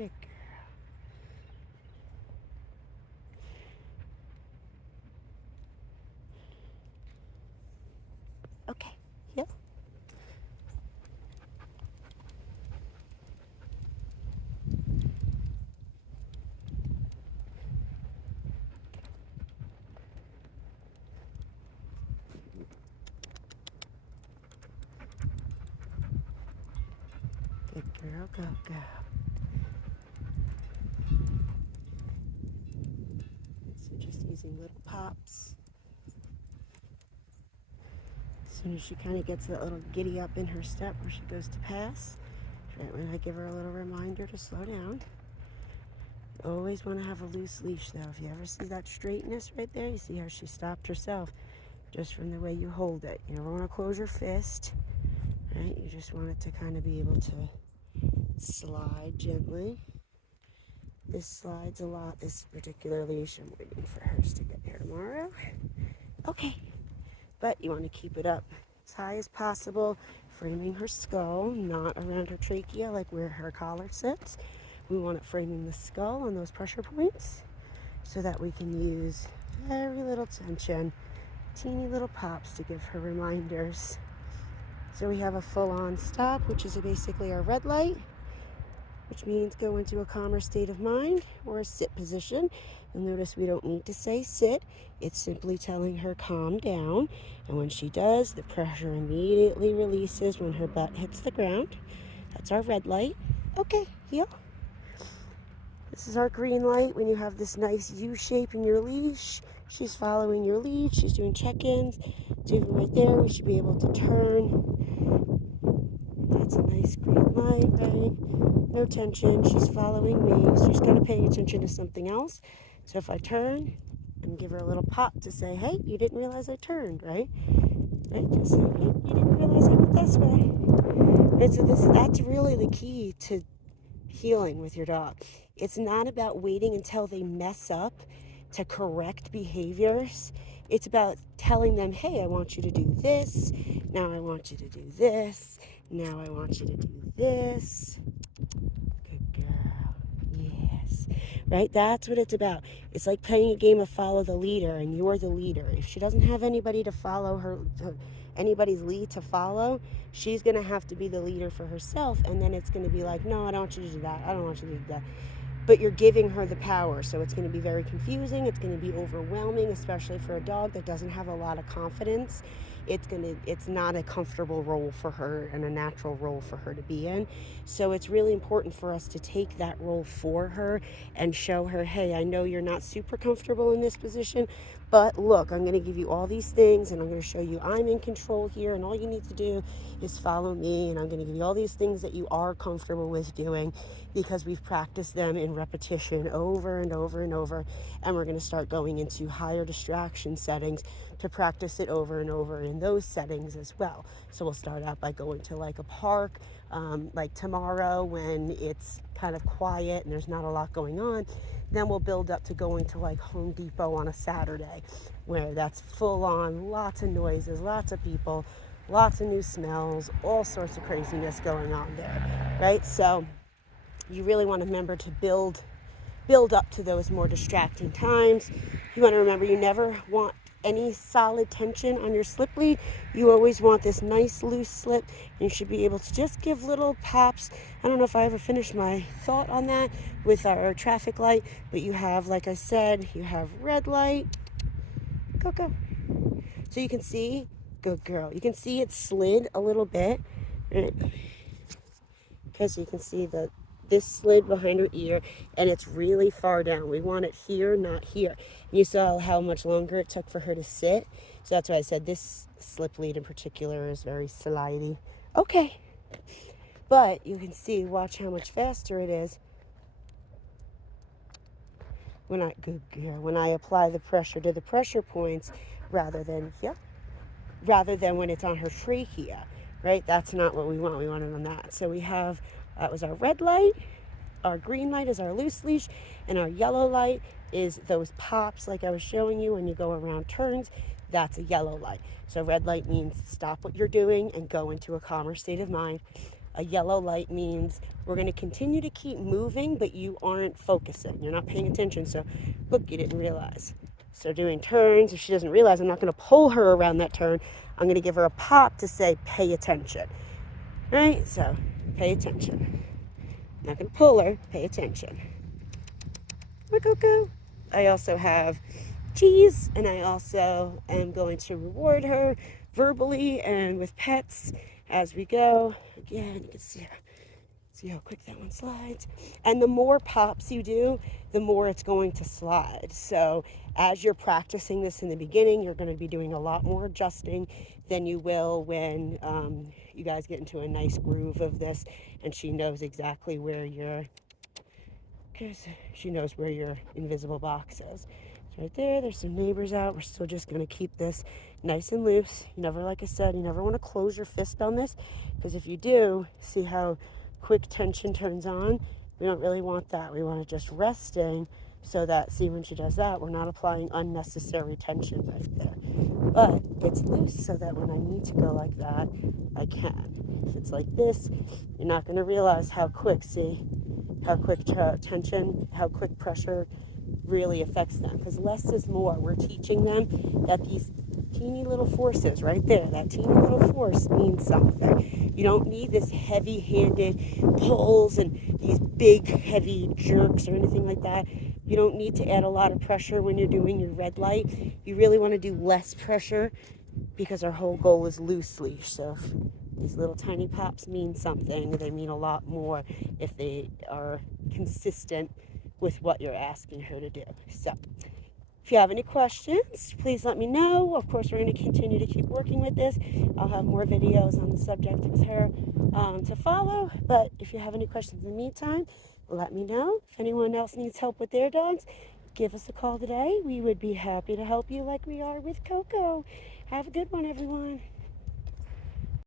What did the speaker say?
Good girl. Okay. Yep. Good girl. Go, go. So just using little pops. As soon as she kind of gets that little giddy up in her step where she goes to pass, right when I give her a little reminder to slow down. You always want to have a loose leash though. If you ever see that straightness right there, you see how she stopped herself just from the way you hold it. You never want to close your fist, right? You just want it to kind of be able to slide gently. This slides a lot, this particular leash. I'm waiting for hers to get here tomorrow. Okay, but you want to keep it up as high as possible, framing her skull, not around her trachea like where her collar sits. We want it framing the skull on those pressure points so that we can use very little tension, teeny little pops to give her reminders. So we have a full-on stop, which is basically our red light, which means go into a calmer state of mind or a sit position. You'll notice we don't need to say sit. It's simply telling her calm down. And when she does, the pressure immediately releases when her butt hits the ground. That's our red light. Okay, heel. This is our green light when you have this nice U shape in your leash. She's following your lead. She's doing check-ins. It's even right there. We should be able to turn. That's a nice green light, right? No tension. She's following me. She's kind of paying attention to something else. So if I turn and give her a little pop to say, hey, you didn't realize I turned, right? Right? Just say, hey, you didn't realize I went this way. Right? So that's really the key to healing with your dog. It's not about waiting until they mess up to correct behaviors. It's about telling them, hey, I want you to do this. Now I want you to do this. Now I want you to do this. Good girl. Yes. Right? That's what it's about. It's like playing a game of follow the leader, and you're the leader. If she doesn't have anybody to follow her, anybody's lead to follow, she's going to have to be the leader for herself. And then it's going to be like, no, I don't want you to do that. I don't want you to do that. But you're giving her the power. So it's going to be very confusing. It's going to be overwhelming, especially for a dog that doesn't have a lot of confidence. It's not a comfortable role for her and a natural role for her to be in. So it's really important for us to take that role for her and show her, hey, I know you're not super comfortable in this position, but look, I'm going to give you all these things and I'm going to show you I'm in control here, and all you need to do is follow me, and I'm going to give you all these things that you are comfortable with doing because we've practiced them in repetition over and over and over, and we're going to start going into higher distraction settings to practice it over and over in those settings as well. So we'll start out by going to like a park, like tomorrow when it's kind of quiet and there's not a lot going on. Then we'll build up to going to like Home Depot on a Saturday where that's full on, lots of noises, lots of people, lots of new smells, all sorts of craziness going on there, right? So you really want to remember to build up to those more distracting times. You want to remember you never want any solid tension on your slip lead. You always want this nice loose slip, and you should be able to just give little pops. I don't know if I ever finished my thought on that with our traffic light, but you have, like I said, you have red light, Coco. So you can see, good girl, you can see it slid a little bit, right? Because you can see this slid behind her ear, and it's really far down. We want it here, not here. You saw how much longer it took for her to sit. So that's why I said this slip lead in particular is very slidey. Okay. But you can see, watch how much faster it is when I apply the pressure to the pressure points rather than when it's on her trachea, right? That's not what we want. We want it on that. So that was our red light. Our green light is our loose leash, and our yellow light is those pops like I was showing you when you go around turns. That's a yellow light. So red light means stop what you're doing and go into a calmer state of mind. A yellow light means we're going to continue to keep moving, but you aren't focusing. You're not paying attention. So, look, you didn't realize. So, doing turns, if she doesn't realize, I'm not going to pull her around that turn. I'm going to give her a pop to say, pay attention. Right? So, pay attention. Not going to pull her, pay attention. Coco. I also have cheese, and I also am going to reward her verbally and with pets as we go. Again, you can see how quick that one slides. And the more pops you do, the more it's going to slide. So as you're practicing this in the beginning, you're going to be doing a lot more adjusting than you will when you guys get into a nice groove of this and she knows exactly where she knows where your invisible box is. It's right there. There's some neighbors out. We're still just going to keep this nice and loose. You never, like I said, you never want to close your fist on this, because if you do, see how quick tension turns on? We don't really want that. We want it just resting so that, see, when she does that, we're not applying unnecessary tension right there. But it's loose so that when I need to go like that, I can. If it's like this, you're not going to realize how quick, see, how quick tension, how quick pressure really affects them, because less is more. We're teaching them that these teeny little forces right there, that teeny little force means something. You don't need this heavy-handed pulls and these big heavy jerks or anything like that. You don't need to add a lot of pressure when you're doing your red light. You really want to do less pressure, because our whole goal is loose leash. So if these little tiny pops mean something, they mean a lot more if they are consistent with what you're asking her to do. So if you have any questions, please let me know. Of course, we're going to continue to keep working with this. I'll have more videos on the subject with her to follow. But if you have any questions in the meantime, let me know. If anyone else needs help with their dogs, give us a call today. We would be happy to help you like we are with Coco. Have a good one, everyone.